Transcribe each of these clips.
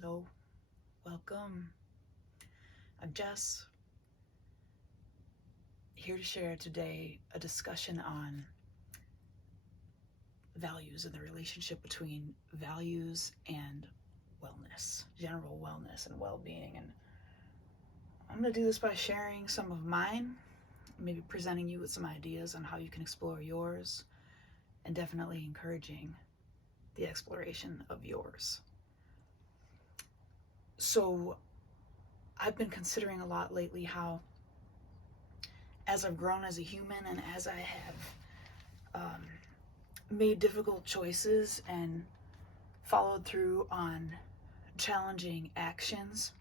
Hello, welcome. I'm Jess, here to share today a discussion on values and the relationship between values and wellness, general wellness and well-being. And I'm going to do this by sharing some of mine, maybe presenting you with some ideas on how you can explore yours, and definitely encouraging the exploration of yours. So I've been considering a lot lately how, as I've grown as a human and as I have made difficult choices and followed through on challenging actions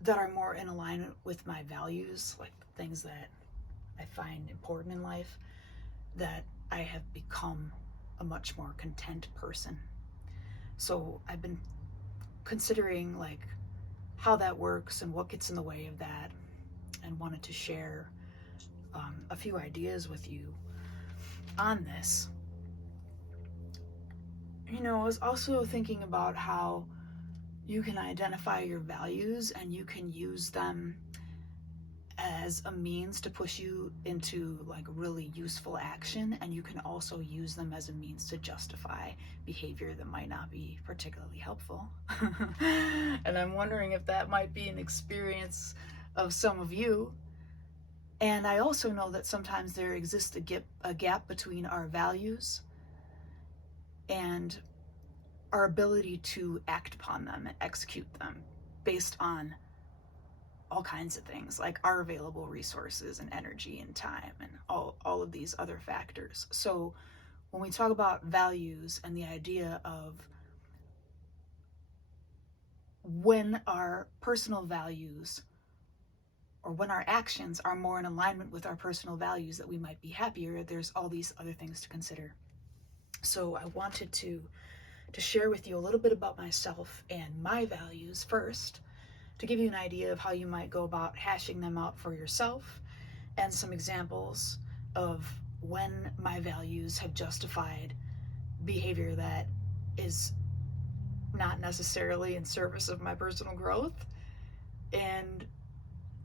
that are more in alignment with my values, like things that I find important in life, that I have become a much more content person. So I've been considering like how that works and what gets in the way of that, and wanted to share a few ideas with you on this. I was also thinking about how you can identify your values and you can use them as a means to push you into like really useful action, and you can also use them as a means to justify behavior that might not be particularly helpful. And I'm wondering if that might be an experience of some of you. And I also know that sometimes there exists a gap between our values and our ability to act upon them and execute them based on all kinds of things, like our available resources and energy and time and all of these other factors. So when we talk about values and the idea of when our personal values or when our actions are more in alignment with our personal values, that we might be happier, there's all these other things to consider. So I wanted to share with you a little bit about myself and my values first, to give you an idea of how you might go about hashing them out for yourself, and some examples of when my values have justified behavior that is not necessarily in service of my personal growth, and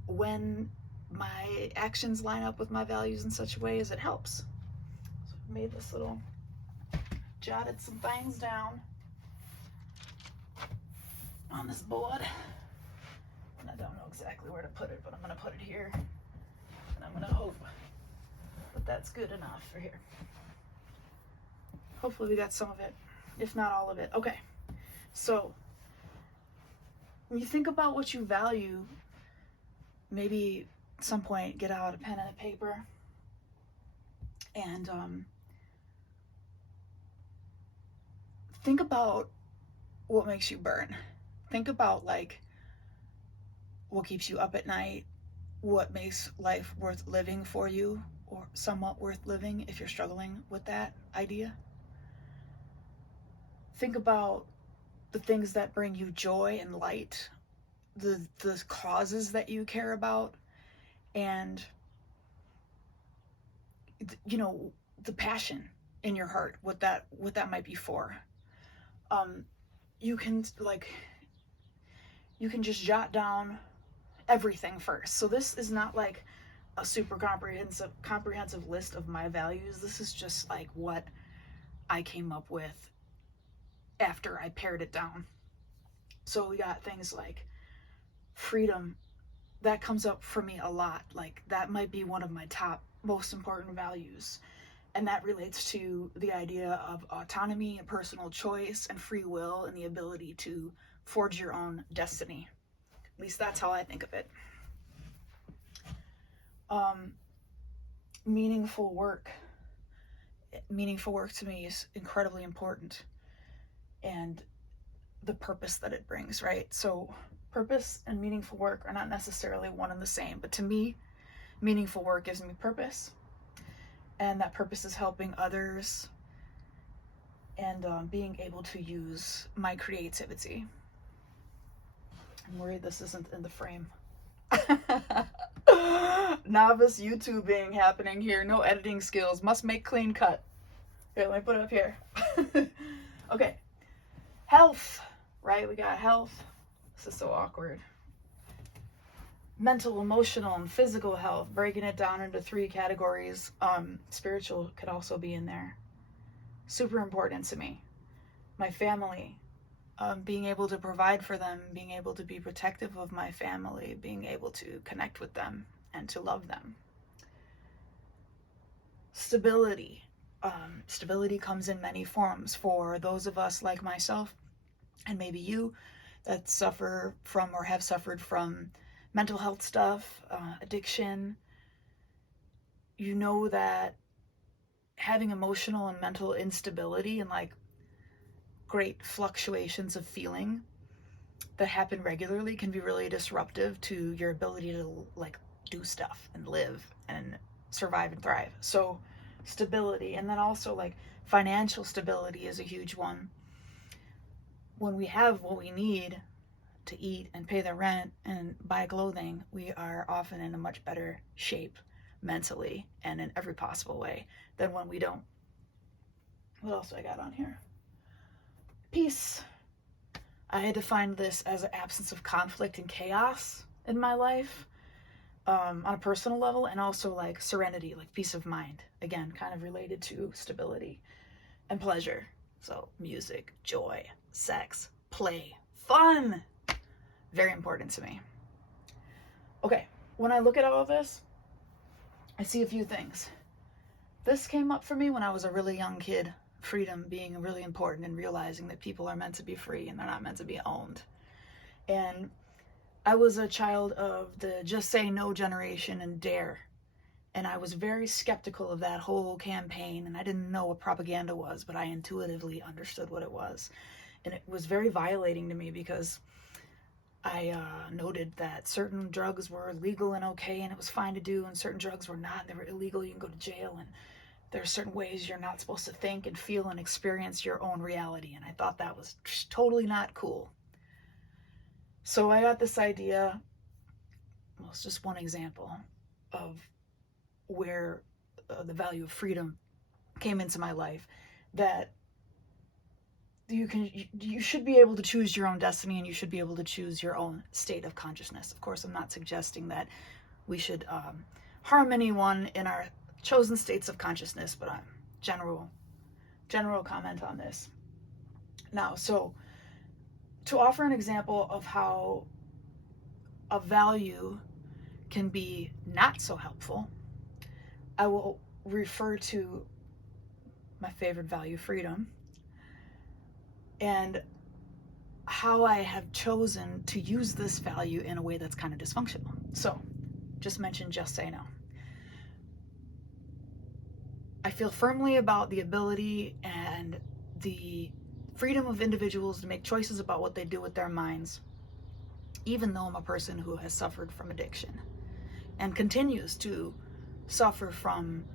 when my actions line up with my values in such a way as it helps. So I made this little, jotted some things down on this board, and I don't know exactly where to put it, but I'm going to put it here, and I'm going to hope that that's good enough for here. Hopefully we got some of it, if not all of it. Okay, so when you think about what you value, maybe at some point get out a pen and a paper and think about what makes you burn. Think about like what keeps you up at night, what makes life worth living for you, or somewhat worth living if you're struggling with that idea. Think about the things that bring you joy and light, the causes that you care about, and the passion in your heart, what that might be for. You can just jot down everything first. So this is not like a super comprehensive list of my values. This is just like what I came up with after I pared it down. So we got things like freedom. That comes up for me a lot. Like that might be one of my top most important values. And that relates to the idea of autonomy and personal choice and free will and the ability to forge your own destiny. At least that's how I think of it. Meaningful work. Meaningful work to me is incredibly important, and the purpose that it brings, right? So purpose and meaningful work are not necessarily one and the same, but to me, meaningful work gives me purpose, and that purpose is helping others and being able to use my creativity. I'm worried this isn't in the frame. Novice YouTubing happening here. No editing skills. Must make clean cut. Here, let me put it up here. Okay. Health, right? We got health. This is so awkward. Mental, emotional, and physical health, breaking it down into 3 categories. Spiritual could also be in there. Super important to me. My family, being able to provide for them, being able to be protective of my family, being able to connect with them and to love them. Stability. Stability comes in many forms for those of us like myself and maybe you that suffer from or have suffered from mental health stuff, addiction. You know that having emotional and mental instability and like great fluctuations of feeling that happen regularly can be really disruptive to your ability to like do stuff and live and survive and thrive. So stability, and then also like financial stability is a huge one. When we have what we need to eat and pay the rent and buy clothing, we are often in a much better shape mentally and in every possible way than when we don't. What else do I got on here? Peace. I defined this as an absence of conflict and chaos in my life, on a personal level, and also like serenity, like peace of mind. Again, kind of related to stability. And pleasure. So music, joy, sex, play, fun. Very important to me. Okay, when I look at all of this, I see a few things. This came up for me when I was a really young kid. Freedom being really important and realizing that people are meant to be free and they're not meant to be owned. And I was a child of the just say no generation and dare. And I was very skeptical of that whole campaign, and I didn't know what propaganda was, but I intuitively understood what it was. And it was very violating to me because I noted that certain drugs were legal and okay, and it was fine to do, and certain drugs were not. They were illegal. You can go to jail, and there are certain ways you're not supposed to think and feel and experience your own reality. And I thought that was totally not cool. So I got this idea, well, it's just one example of where the value of freedom came into my life, that you should be able to choose your own destiny, and you should be able to choose your own state of consciousness. Of course, I'm not suggesting that we should harm anyone in our chosen states of consciousness, but general comment on this. Now, so to offer an example of how a value can be not so helpful, I will refer to my favorite value, freedom, and how I have chosen to use this value in a way that's kind of dysfunctional. So, just mention just say no. I feel firmly about the ability and the freedom of individuals to make choices about what they do with their minds, even though I'm a person who has suffered from addiction and continues to suffer from,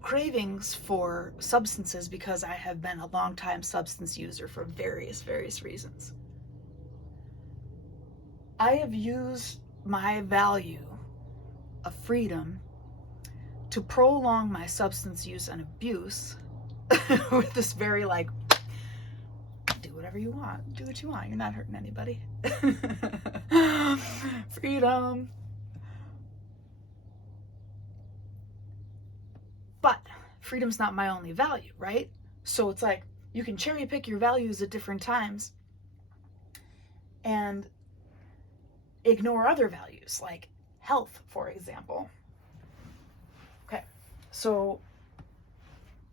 cravings for substances because I have been a long-time substance user for various reasons. I have used my value of freedom to prolong my substance use and abuse with this very do whatever you want, do what you want, you're not hurting anybody. Freedom. But freedom's not my only value, right? So it's like you can cherry pick your values at different times and ignore other values, like health, for example. Okay, so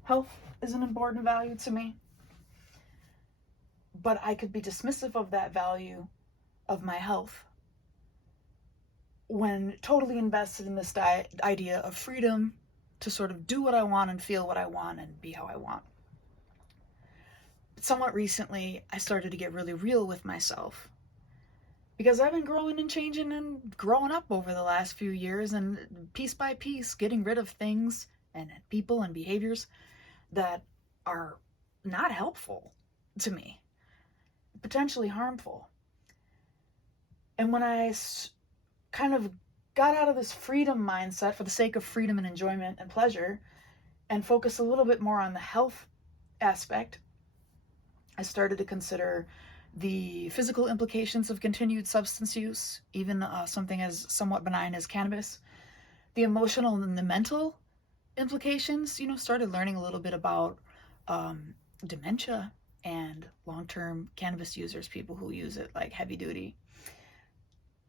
health is an important value to me, but I could be dismissive of that value of my health when totally invested in this idea of freedom to sort of do what I want and feel what I want and be how I want. But somewhat recently, I started to get really real with myself because I've been growing and changing and growing up over the last few years, and piece by piece getting rid of things and people and behaviors that are not helpful to me, potentially harmful. And when I kind of got out of this freedom mindset for the sake of freedom and enjoyment and pleasure and focus a little bit more on the health aspect, I started to consider the physical implications of continued substance use, even something as somewhat benign as cannabis, the emotional and the mental implications, started learning a little bit about dementia and long-term cannabis users, people who use it like heavy duty.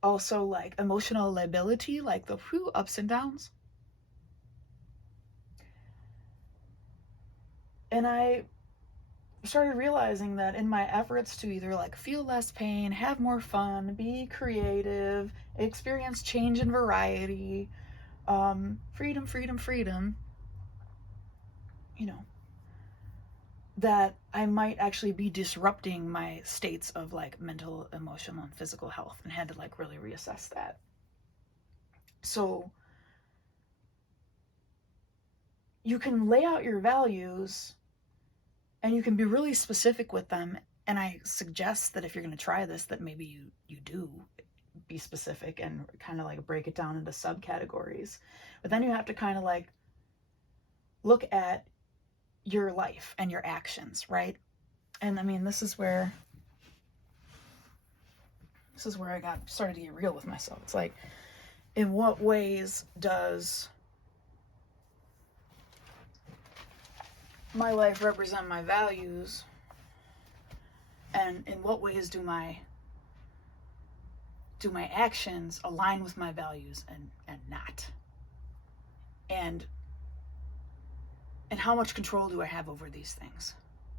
Also like emotional lability, like the ups and downs. And I started realizing that in my efforts to either like feel less pain, have more fun, be creative, experience change and variety, freedom, freedom, freedom, that I might actually be disrupting my states of like mental, emotional, and physical health, and had to like really reassess that. So you can lay out your values and you can be really specific with them. And I suggest that if you're going to try this, that maybe you do be specific and kind of like break it down into subcategories. But then you have to kind of like look at your life and your actions, right? And I mean, this is where I started to get real with myself. It's like, in what ways does my life represent my values, and in what ways do my actions align with my values and not? And how much control do I have over these things?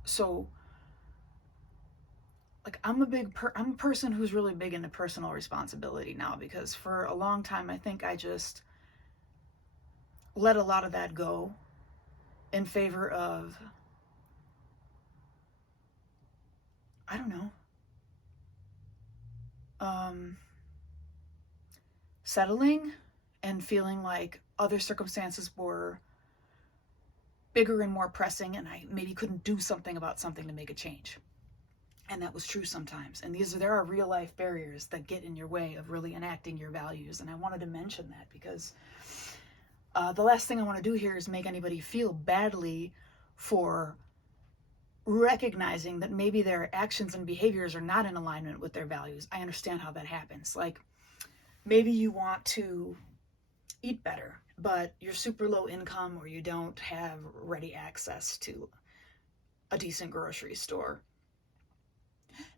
So like I'm a person who's really big into personal responsibility now, because for a long time I think I just let a lot of that go in favor of, I don't know, settling and feeling like other circumstances were bigger and more pressing, and I maybe couldn't do something about something to make a change. And that was true sometimes. And there are real life barriers that get in your way of really enacting your values. And I wanted to mention that because the last thing I want to do here is make anybody feel badly for recognizing that maybe their actions and behaviors are not in alignment with their values. I understand how that happens. Like, maybe you want to eat better, but you're super low income, or you don't have ready access to a decent grocery store.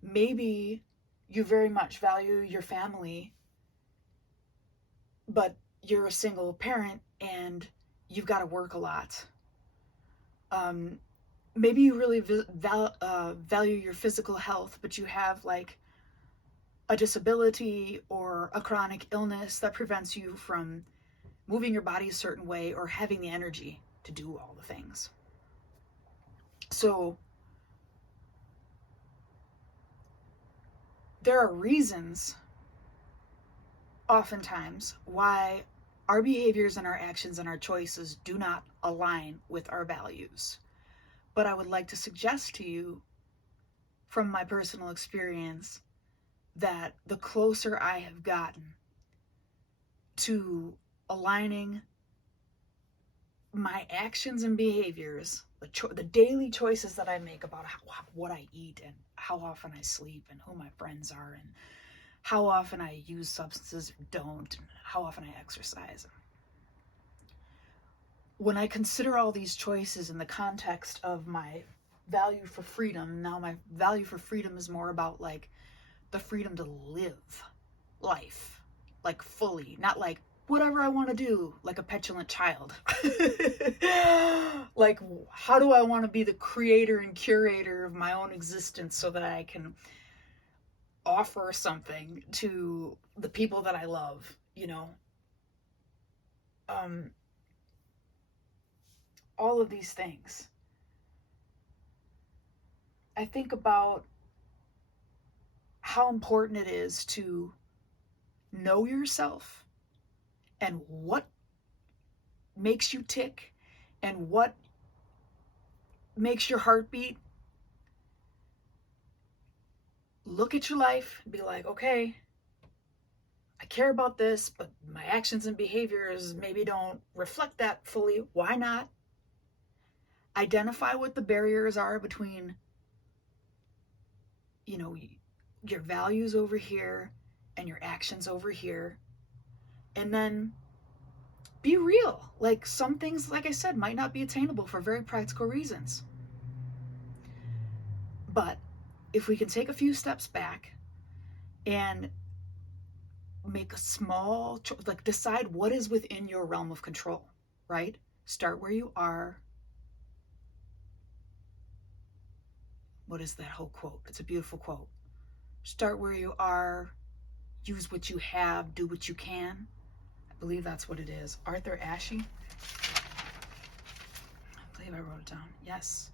Maybe you very much value your family, but you're a single parent and you've got to work a lot. Maybe you really value your physical health, but you have like a disability or a chronic illness that prevents you from moving your body a certain way or having the energy to do all the things. So there are reasons oftentimes why our behaviors and our actions and our choices do not align with our values. But I would like to suggest to you, from my personal experience, that the closer I have gotten to aligning my actions and behaviors, the daily choices that I make about what I eat and how often I sleep and who my friends are and how often I use substances or don't, and how often I exercise. When I consider all these choices in the context of my value for freedom, now my value for freedom is more about like the freedom to live life, like fully, not like whatever I want to do, like a petulant child. Like, how do I want to be the creator and curator of my own existence so that I can offer something to the people that I love, all of these things. I think about how important it is to know yourself and what makes you tick and what makes your heart beat. Look at your life and be like, okay, I care about this, but my actions and behaviors maybe don't reflect that fully. Why not? Identify what the barriers are between your values over here and your actions over here. And then be real. Like, some things, like I said, might not be attainable for very practical reasons. But if we can take a few steps back and make a small, like, decide what is within your realm of control, right? Start where you are. What is that whole quote? It's a beautiful quote. Start where you are, use what you have, do what you can. I believe that's what it is. Arthur Ashe. I believe I wrote it down. Yes.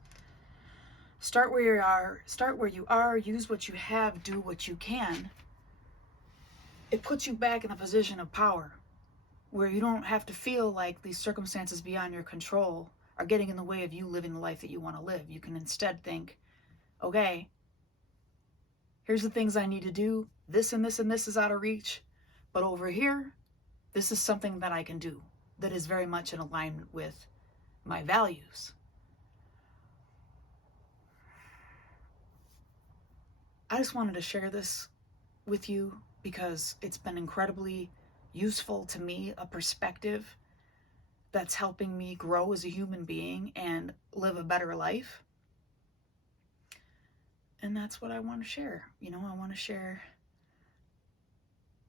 Start where you are, use what you have, do what you can. It puts you back in a position of power where you don't have to feel like these circumstances beyond your control are getting in the way of you living the life that you want to live. You can instead think, okay, here's the things I need to do. This and this and this is out of reach. But over here, this is something that I can do that is very much in alignment with my values. I just wanted to share this with you because it's been incredibly useful to me, a perspective that's helping me grow as a human being and live a better life. And that's what I want to share. I want to share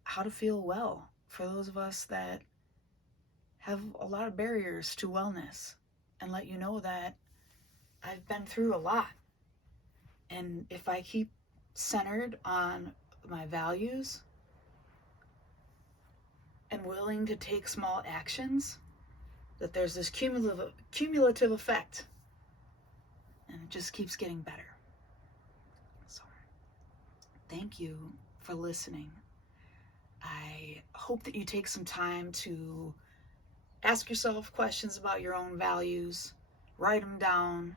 how to feel well for those of us that have a lot of barriers to wellness, and let you know that I've been through a lot. And if I keep centered on my values and willing to take small actions, that there's this cumulative effect, and it just keeps getting better. So, thank you for listening. I hope that you take some time to ask yourself questions about your own values, write them down.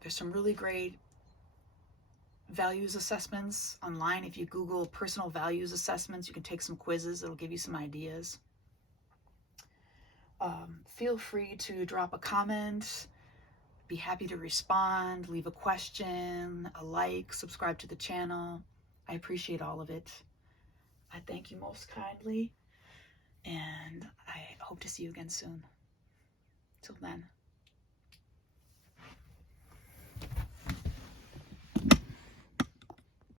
There's some really great values assessments online. If you Google personal values assessments, you can take some quizzes. It'll give you some ideas. Feel free to drop a comment. Be happy to respond, leave a question, a like, subscribe to the channel. I appreciate all of it. I thank you most kindly, and I hope to see you again soon. Till then.